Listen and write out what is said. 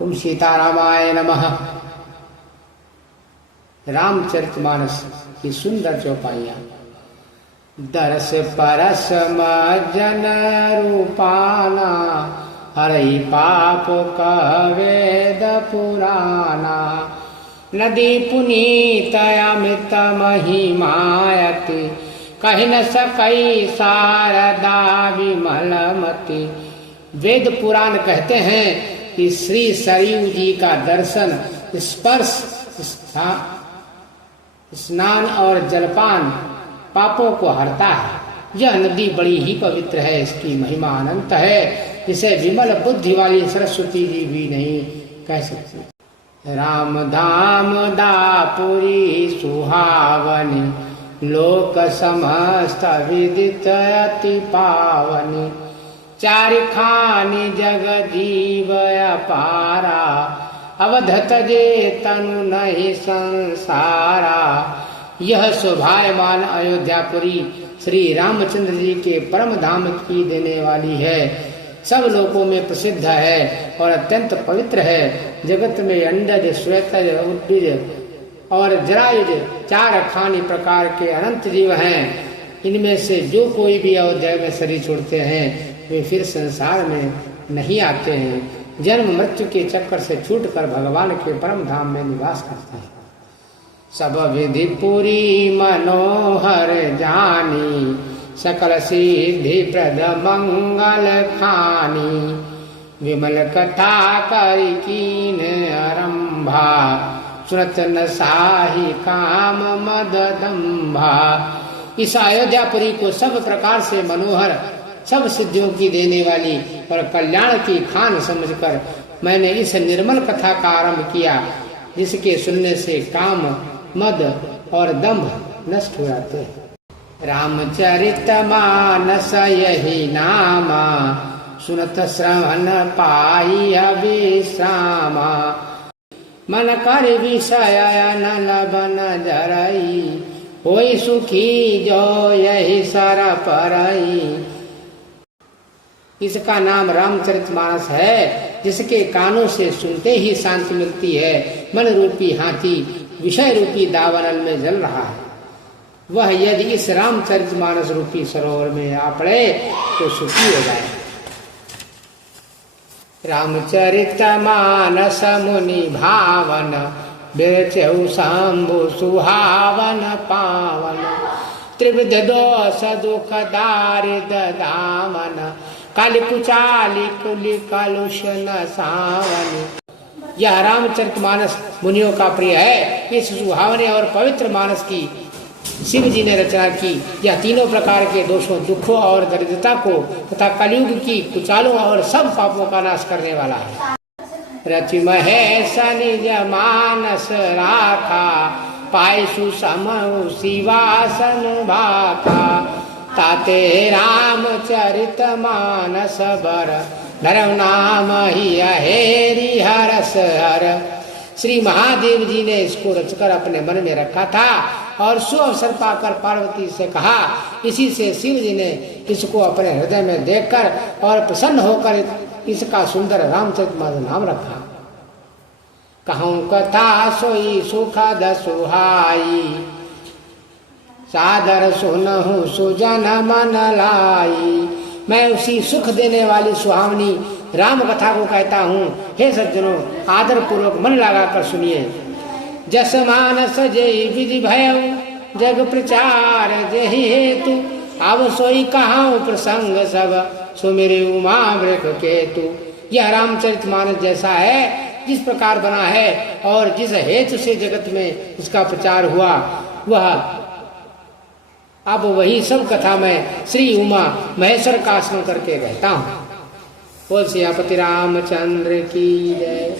ओम सीतारामाय नमः। रामचरितमानस की सुंदर चौपाइयाँ। दरस परस मज्जन रूपाना, हरई पाप कवेद पुराना। नदी पुनीत अमित महिमायति, कहि न सकई शारदा विमलमति। वेद पुराण कहते हैं कि श्री सरयू जी का दर्शन, स्पर्श, स्नान और जलपान पापों को हरता है। यह नदी बड़ी ही पवित्र है, इसकी महिमा अनंत है, जिसे विमल बुद्धि वाली सरस्वती जी भी नहीं कह सकती। राम धाम दापुरी सुहावनी, लोक समस्त विदित अति पावनी। चारिखानी जग जीव अपारा, अवधत जे तनु नहीं संसारा। यह शोभायमान अयोध्यापुरी श्री रामचंद्र जी के परम धाम की देने वाली है। सब लोकों में प्रसिद्ध है और अत्यंत पवित्र है। जगत में अंडज, श्वेतज, उद्भिज और जरायुज चार खानी प्रकार के अनंत जीव हैं। इनमें से जो कोई भी अयोध्या में शरीर छोड़ते हैं वे फिर संसार में नहीं आते हैं। जन्म मृत्यु के चक्कर से छूटकर भगवान के परम धाम में निवास करते हैं। सब विधि पूरी मनोहर जानी, सकल सिद्धि प्रद मंगल खानी। विमल कथा करि कीन आरंभा, सुनत न साही काम मद दंभा। इस अयोध्यापुरी को सब प्रकार से मनोहर, सब सिद्धियों की देने वाली और कल्याण की खान समझकर मैंने इस निर्मल कथा का आरंभ किया, जिसके सुनने से काम, मद और दंभ नष्ट हो जाते हैं। रामचरित मानस यही नामा, सुनत श्रवण पाई विश्रामा। मन कर विषय अनल बन जरई, होई सुखी जो यही सर परई। इसका नाम रामचरितमानस है, जिसके कानों से सुनते ही शांति मिलती है। मन रूपी हाथी विषय रूपी दावानल में जल रहा है। वह यदि इस रामचरितमानस रूपी सरोवर में आ पड़े तो सुखी हो जाए। रामचरितमानस मुनि भावन, बिरचहु शंभु सुहावन पावन। त्रिविध दोष दुख दारिद्र दामन, काली कुचाली कुली कलुष न सावनी। यह रामचरितमानस मुनियों का प्रिय है। इस सुहावने और पवित्र मानस की शिव जी ने रचना की। यह तीनों प्रकार के दोषों, दुखों और दरिद्रता को तथा कलयुग की कुचालों और सब पापों का नाश करने वाला है। रचि महेश निज मानस राखा, पाई सुसमउ शिवासन भाखा। ताते रामचरित मानस बर, धर्म नाम ही हेरि हरस हर। श्री महादेव जी ने इसको रचकर अपने मन में रखा था और सु अवसर पाकर पार्वती से कहा। इसी से शिव जी ने इसको अपने हृदय में देखकर और प्रसन्न होकर इसका सुंदर रामचरितमानस नाम रखा। कहूँ कथा सोई सुखद सुहाई, सादर सुनहु सुजन मन लाई। मैं उसी सुख देने वाली सुहावनी राम कथा को कहता हूँ। हे सज्जनों, आदर पूर्वक मन लगाकर सुनिए। जस मानस जय विधि भयउ, जग प्रचार जहि हेतु। अब सोई कहाऊं प्रसंग सब, सुमिरि उमा वृख केतु। यह रामचरितमानस जैसा है, जिस प्रकार बना है और जिस हेतु से जगत में इसका प्रचार हुआ, वह अब वही सब कथा मैं श्री उमा महेश्वर का स्मरण करके रहता हूँ। बोल सियापति रामचंद्र की जय।